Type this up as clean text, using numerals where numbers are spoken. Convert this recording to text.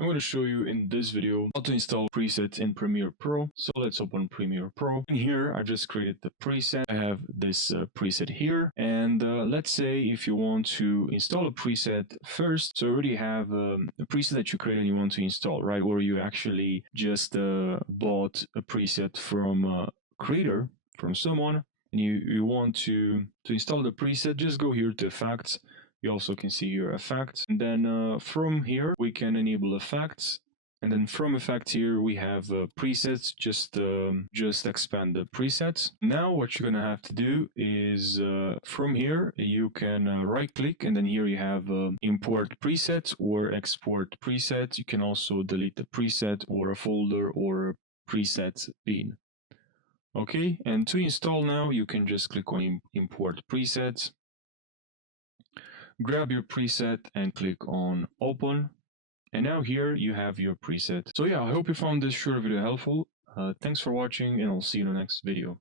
I'm going to show you in this video how to install presets in Premiere Pro. So let's open Premiere Pro. And here I just created the preset. I have this preset here. And let's say if you want to install a preset first, so you already have a preset that you created and you want to install, right? Or you actually just bought a preset from a creator, from someone, and you want to install the preset, just go here to Effects. You also can see your effects, and then from here we can enable effects, and then from effects here we have presets. Just expand the presets. Now what you're gonna have to do is from here you can right click, and then here you have import presets or export presets. You can also delete the preset or a folder or a preset bin. Okay, and to install now you can just click on import presets, grab your preset and click on open, and now here you have your preset. So yeah, I hope you found this short video helpful. Thanks for watching, and I'll see you in the next video.